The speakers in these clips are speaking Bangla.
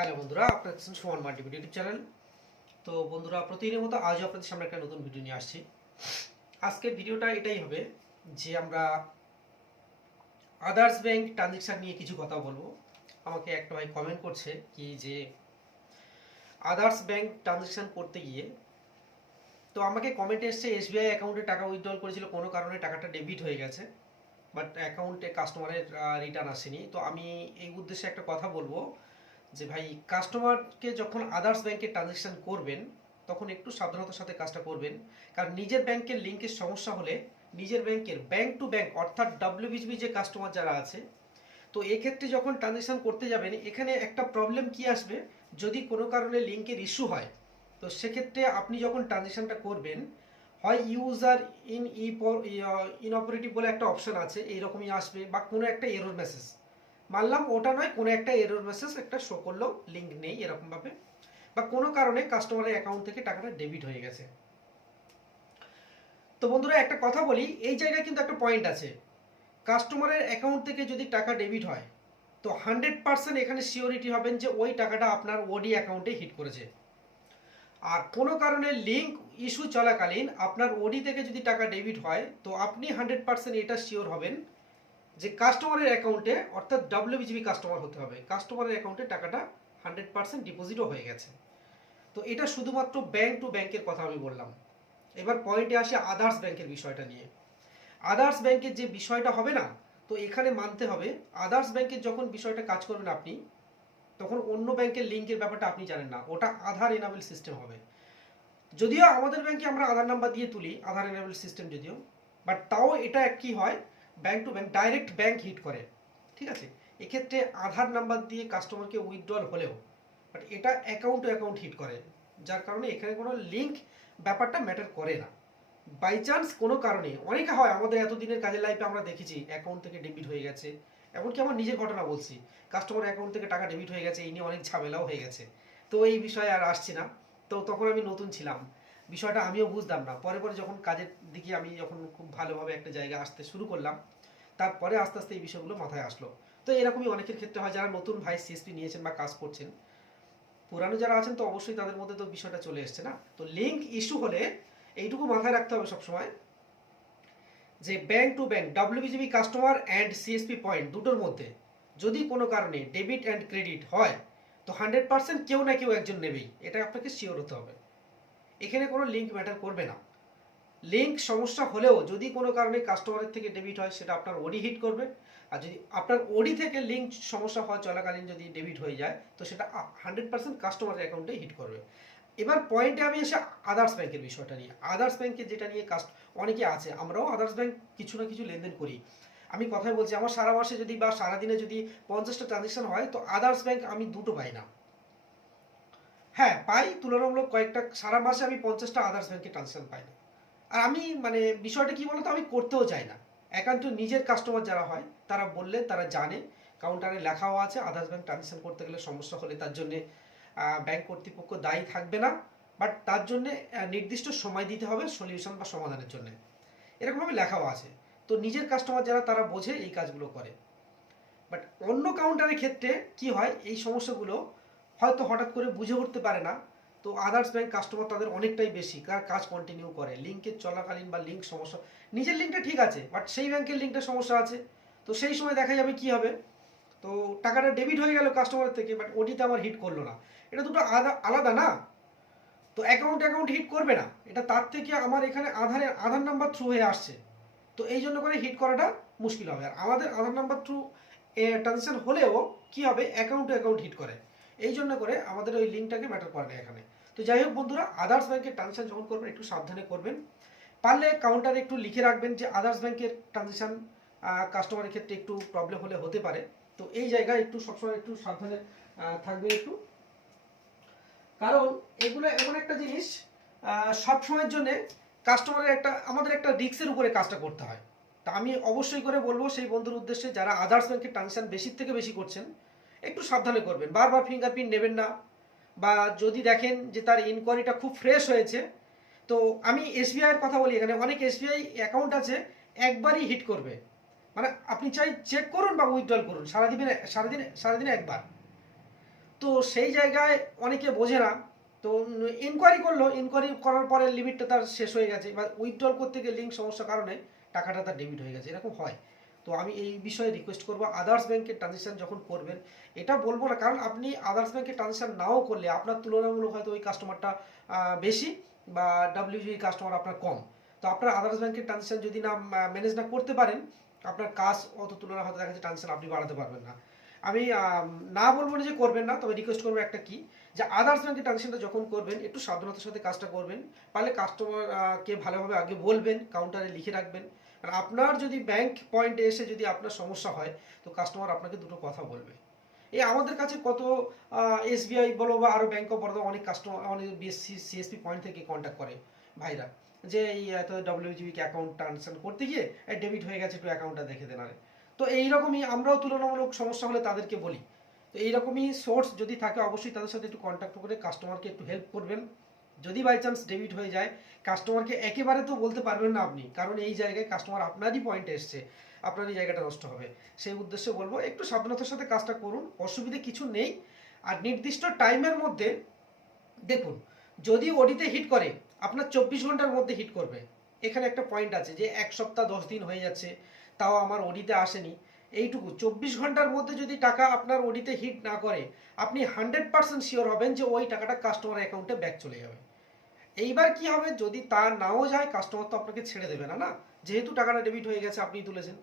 হ্যালো বন্ধুরা, আপনারা দেখছেন সুমন মাল্টিমিডিয়া ইউটিউব চ্যানেল। তো বন্ধুরা, প্রতিদিনের মতো আজও আপনাদের সামনে একটা নতুন ভিডিও নিয়ে আসছি। আজকের ভিডিওটা এটাই হবে যে আমরা আদার্স ব্যাংক ট্রানজেকশন নিয়ে কিছু কথা বলবো। আমাকে একটা ভাই কমেন্ট করছে কি যে আদার্স ব্যাংক ট্রানজেকশন করতে গিয়ে, তো আমাকে কমেন্ট এসছে এসবিআই অ্যাকাউন্টে টাকা উইথড্রল করেছিল, কোনো কারণে টাকাটা ডেবিট হয়ে গেছে, বাট অ্যাকাউন্টে কাস্টমারের রিটার্ন আসেনি। তো আমি এই উদ্দেশ্যে একটা কথা বলবো যে ভাই, কাস্টমারকে যখন আদার্স ব্যাংকে ট্রানজেকশন করবেন তখন একটু সাবধানতার সাথে কাজটা করবেন। কারণ নিজের ব্যাংকের লিঙ্কের সমস্যা হলে নিজের ব্যাংকের ব্যাংক টু ব্যাংক অর্থাৎ ডাব্লিউবিসিবি যে কাস্টমার যারা আছে, তো এক্ষেত্রে যখন ট্রানজেকশন করতে যাবেন এখানে একটা প্রবলেম কি আসবে, যদি কোনো কারণে লিঙ্কের ইস্যু হয় তো সেক্ষেত্রে আপনি যখন ট্রানজেকশনটা করবেন, হয় ইউজার ইনঅপারেটিভ বলে একটা অপশন আছে, এইরকমই আসবে, বা কোনো একটা এরর মেসেজ, মানলাম ওটা নয়, কোনো একটা এরর মেসেজ একটা শো করলো লিঙ্ক নেই এরকমভাবে, বা কোনো কারণে কাস্টমারের অ্যাকাউন্ট থেকে টাকাটা ডেবিট হয়ে গেছে। তো বন্ধুরা, একটা কথা বলি, এই জায়গায় কিন্তু একটা পয়েন্ট আছে। কাস্টমারের অ্যাকাউন্ট থেকে যদি টাকা ডেবিট হয় তো 100% এখানে সিওরিটি হবেন যে ওই টাকাটা আপনার ওডি অ্যাকাউন্টে হিট করেছে। আর কোনো কারণে লিঙ্ক ইস্যু চলাকালীন আপনার ওডি থেকে যদি টাকা ডেবিট হয় তো আপনি 100% এটা শিওর হবেন যে কাস্টমারের অ্যাকাউন্টে, অর্থাৎ ডাব্লিউবিজিবি কাস্টমার হতে হবে, কাস্টমারের অ্যাকাউন্টে টাকাটা 100% ডিপোজিটও হয়ে গেছে। তো এটা শুধুমাত্র ব্যাংক টু ব্যাংকের কথা আমি বললাম। এবার পয়েন্টে আসে আদার্স ব্যাংকের বিষয়টা নিয়ে। আদার্স ব্যাংকের যে বিষয়টা হবে না, তো এখানে মানতে হবে আদার্স ব্যাংকের যখন বিষয়টা কাজ করবেন আপনি, তখন অন্য ব্যাংকের লিঙ্কের ব্যাপারটা আপনি জানেন না, ওটা আধার এনাবেল সিস্টেম হবে। যদিও আমাদের ব্যাংকে আমরা আধার নাম্বার দিয়ে তুলি, আধার এনাবেল সিস্টেম যদিও, বাট তাও এটা কি হয়, bank to bank direct bank hit করে, ঠিক আছে। এক্ষেত্রে আধার নাম্বার দিয়ে কাস্টমারকে উইথড্রল হলেও, বাট এটা অ্যাকাউন্ট টু অ্যাকাউন্ট হিট করে, যার কারণে এখানে কোনো লিঙ্ক ব্যাপারটা ম্যাটার করে না। বাই চান্স কোনো কারণে, অনেকে হয় আমাদের এতদিনের কাজের লাইফে আমরা দেখেছি অ্যাকাউন্ট থেকে ডেবিট হয়ে গেছে, এমনকি আমার নিজের ঘটনা বলছি, কাস্টমার অ্যাকাউন্ট থেকে টাকা ডেবিট হয়ে গেছে, এই নিয়ে অনেক ঝামেলাও হয়ে গেছে। তো এই বিষয়ে আর আসছি না। তো তখন আমি নতুন ছিলাম, বিষয়টা আমিও বুঝতাম না। পরে পরে যখন কাজের দিকে আমি যখন খুব ভালোভাবে একটা জায়গায় আসতে শুরু করলাম, তারপরে আস্তে আস্তে এই বিষয়গুলো মাথায় আসলো। তো এরকমই অনেকের ক্ষেত্রে হয়, যারা নতুন ভাই সিএসপি নিয়েছেন বা কাজ করছেন। পুরানো যারা আছেন তো অবশ্যই তাদের মধ্যে তো বিষয়টা চলে এসছে না। তো লিঙ্ক ইস্যু হলে এইটুকু মাথায় রাখতে হবে সবসময় যে bank to bank ডাব্লিউবিজিবি customer and CSP point দুটোর মধ্যে যদি কোনো কারণে ডেবিট অ্যান্ড ক্রেডিট হয় তো 100% কেউ না কেউ একজন নেবেই, এটা আপনাকে শিওর হতে হবে। এখানে কোনো লিঙ্ক ম্যাটার করবে না। লিঙ্ক সমস্যা হলেও যদি কোনো কারণে কাস্টমারের থেকে ডেবিট হয় সেটা আপনার ওডি হিট করবে, আর যদি আপনার ওডি থেকে লিঙ্ক সমস্যা হওয়া চলাকালীন যদি ডেবিট হয়ে যায় তো সেটা 100% কাস্টমারের অ্যাকাউন্টে হিট করবে। এবার পয়েন্টে আমি এসে আদার্স ব্যাংকের বিষয়টা নিয়ে, আদার্স ব্যাংকের যেটা নিয়ে অনেকে আছে, আমরাও আদার্স ব্যাংক কিছু না কিছু লেনদেন করি। আমি কথাই বলছি, আমার সারা মাসে যদি বা সারাদিনে যদি 50টা ট্রানজেকশন হয় তো আদার্স ব্যাংক আমি দুটো পাই না। হ্যাঁ পাই, তুলনামূলক কয়েকটা, সারা মাসে আমি 50টা আদার্স ব্যাংকের ট্রানজেকশন পাই না। আর আমি মানে বিষয়টা কি বলতো, আমি করতেও চাই না। একান্ত নিজের কাস্টমার যারা হয় তারা বললে তারা জানে, কাউন্টারে লেখাও আছে আদার্স ব্যাংক ট্রানজেকশন করতে গেলে সমস্যা হলে তার জন্য ব্যাংক কর্তৃপক্ষ দায়ী থাকবে না, বাট তার জন্য নির্দিষ্ট সময় দিতে হবে সলিউশন বা সমাধানের জন্য, এরকমভাবে লেখাও আছে। তো নিজের কাস্টমার যারা তারা বোঝে এই কাজগুলো করে। বাট অন্য কাউন্টারের ক্ষেত্রে কি হয়, এই সমস্যাগুলো হয়তো হঠাৎ করে বুঝে উঠতে পারে না। তো আদার্স ব্যাংক কাস্টমার তাদের অনেকটাই বেশি, কাজ কন্টিনিউ করে লিঙ্কের চলাকালীন বা লিঙ্ক সমস্যা, নিজের লিঙ্কটা ঠিক আছে বাট সেই ব্যাংকের লিঙ্কটা সমস্যা আছে। তো সেই সময় দেখা যাবে কি হবে, তো টাকাটা ডেবিট হয়ে গেল কাস্টমারের থেকে, বাট ওটিতে আমার হিট করলো না। এটা দুটো আলাদা আলাদা না। তো অ্যাকাউন্ট হিট করবে না, এটা তার থেকে আমার এখানে আধার নাম্বার থ্রু হয়ে আসছে, তো এই জন্য করে হিট করাটা মুশকিল হবে। আর আমাদের আধার নাম্বার থ্রু ট্রানজেকশন হলেও কি হবে, অ্যাকাউন্ট টু অ্যাকাউন্ট হিট করে, এই জন্য করে আমাদের ওই লিঙ্কটাকে ম্যাটার করে না এখানে। তো যাই হোক বন্ধুরা, আদার্স ব্যাংকের ট্রানজেকশন যখন করবেন একটু সাবধানে করবেন। পারলে কাউন্টারে একটু লিখে রাখবেন যে আদার্স ব্যাংকের ট্রানজেকশন কাস্টমারের ক্ষেত্রে একটু প্রবলেম হলে হতে পারে। তো এই জায়গায় একটু সবসময় একটু সাবধানে থাকবে একটু, কারণ এগুলো এমন একটা জিনিস সব সময়ের জন্য কাস্টমারের একটা, আমাদের একটা রিস্কের উপরে কাজটা করতে হয়। তা আমি অবশ্যই করে বলবো সেই বন্ধুর উদ্দেশ্যে যারা আদার্স ব্যাংকের ট্রানজেকশন বেশির থেকে বেশি করছেন, একটু সাবধানে করবেন, বারবার ফিঙ্গারপ্রিন্ট নেবেন না। বা যদি দেখেন যে তার ইনকোয়ারিটা খুব ফ্রেশ হয়েছে, তো আমি এসবিআই এর কথা বলি, এখানে অনেক এসবিআই অ্যাকাউন্ট আছে একবারই হিট করবে, মানে আপনি চাই চেক করুন বা উইথড্রল করুন সারাদিনে একবার। তো সেই জায়গায় অনেকে বোঝে না, তো ইনকোয়ারি করলো, ইনকোয়ারি করার পরে লিমিটটা তার শেষ হয়ে গেছে বা উইথড্রল করতে গিয়ে লিঙ্ক সমস্যার কারণে টাকাটা তার ডেবিট হয়ে গেছে, এরকম হয়। তো আমি এই বিষয়ে রিকোয়েস্ট করবো, আদার্স ব্যাংকের ট্রানজেকশন যখন করবেন, এটা বলবো না, কারণ আপনি আদার্স ব্যাংকের ট্রানজেকশন নাও করলে আপনার তুলনামূলক হয়তো ওই কাস্টমারটা বেশি বা ডাব্লিউজি কাস্টমার আপনার কম, তো আপনার আদার্স ব্যাংকের ট্রানজেকশন যদি না ম্যানেজ না করতে পারেন, আপনার কাজ অত তুলনা হয়তো দেখা যাচ্ছে ট্রানজেকশন আপনি বাড়াতে পারবেন না। আমি না বলবো না যে করবেন না, তবে রিকোয়েস্ট করবো একটা কি, যে আদার্স ব্যাংকের ট্রানজেকশনটা যখন করবেন একটু সাবধানতার সাথে কাজটা করবেন, পারলে কাস্টমার কে ভালোভাবে আগে বলবেন, কাউন্টারে লিখে রাখবেন। আর আপনার যদি ব্যাংক পয়েন্টে এসে যদি আপনার সমস্যা হয়, তো কাস্টমার আপনাকে দুটো কথা বলবে। এই আমাদের কাছে কত এসবিআই বলো বা আরও ব্যাংক অফ বরোদা অনেক কাস্টমার, অনেক বিএসসি সিএসপি পয়েন্ট থেকে কন্ট্যাক্ট করে ভাইরা, যে এই এত ডব্লিউজিবিকে অ্যাকাউন্ট ট্রানজেকশন করতে গিয়ে ডেবিট হয়ে গেছে, একটু অ্যাকাউন্টটা দেখে দেন। আরে তো এইরকমই আমরাও তুলনামূলক সমস্যা হলে তাদেরকে বলি। তো এইরকমই সোর্স যদি থাকে অবশ্যই তাদের সাথে একটু কন্ট্যাক্ট করে কাস্টমারকে একটু হেল্প করবেন। যদি বাই চান্স ডেবিট হয়ে যায়, কাস্টমারকে একেবারে তো বলতে পারবেন না আপনি, কারণ এই জায়গায় কাস্টমার আপনারই পয়েন্টে এসছে, আপনারই জায়গাটা নষ্ট হবে। সেই উদ্দেশ্যে বলবো একটু সাবধানতার সাথে কাজটা করুন, অসুবিধে কিছু নেই। আর নির্দিষ্ট টাইমের মধ্যে দেখুন, যদি ওডিতে হিট করে আপনার 24 ঘন্টার মধ্যে হিট করবে। এখানে একটা পয়েন্ট আছে যে 1 সপ্তাহ 10 দিন হয়ে যাচ্ছে, তাও আমার ওডিতে আসেনি। এইটুকু 24 ঘন্টার মধ্যে যদি টাকা আপনার ওডিতে হিট না করে, আপনি 100% শিওর হবেন যে ওই টাকাটা কাস্টমার অ্যাকাউন্টে ব্যাক চলে যাবে। এইবার কি হবে, যদি তা নাও যায়, কাস্টমার তো আপনাকে ছেড়ে দেবে না, না, যেহেতু টাকাটা ডেবিট হয়ে গেছে, আপনি তুলেছেন।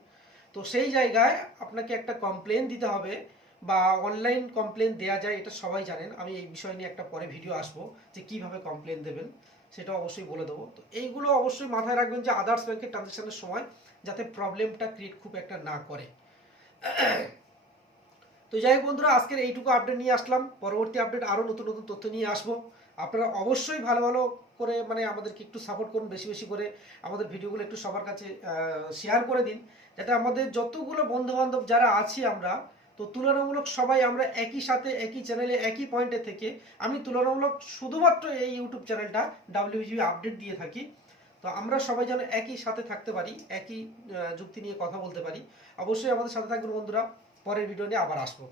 তো সেই জায়গায় আপনাকে একটা কমপ্লেন দিতে হবে, বা অনলাইন কমপ্লেন দেওয়া যায়, এটা সবাই জানেন। আমি এই বিষয় নিয়ে একটা পরে ভিডিও আসবো যে কিভাবে কমপ্লেন দেবেন, সেটা অবশ্যই বলে দেবো। তো এইগুলো অবশ্যই মাথায় রাখবেন যে আদার্স ব্যাংকের ট্রানজেকশনের সময় যাতে প্রবলেমটা ক্রিয়েট খুব একটা না করে। তো যাই হোক বন্ধুরা, আজকের এইটুকু আপডেট নিয়ে আসলাম, পরবর্তী আপডেট আরও নতুন নতুন তথ্য নিয়ে আসবো। আপনারা অবশ্যই ভালো ভালো করে মানে আমাদেরকে একটু সাপোর্ট করুন, বেশি বেশি করে আমাদের ভিডিওগুলো একটু সবার কাছে শেয়ার করে দিন, যাতে আমাদের যতগুলো বন্ধুবান্ধব যারা আছি আমরা, তো তুলনামূলক সবাই আমরা একই সাথে একই চ্যানেলে একই পয়েন্টে থেকে, আমি তুলনামূলক শুধুমাত্র এই ইউটিউব চ্যানেলটা ডাব্লিউজিবি আপডেট দিয়ে থাকি। তো আমরা সবাই যেন একই সাথে থাকতে পারি, একই যুক্তি নিয়ে কথা বলতে পারি। অবশ্যই আমাদের সাথে থাকবেন বন্ধুরা, পরের ভিডিও নিয়ে আবার আসবো।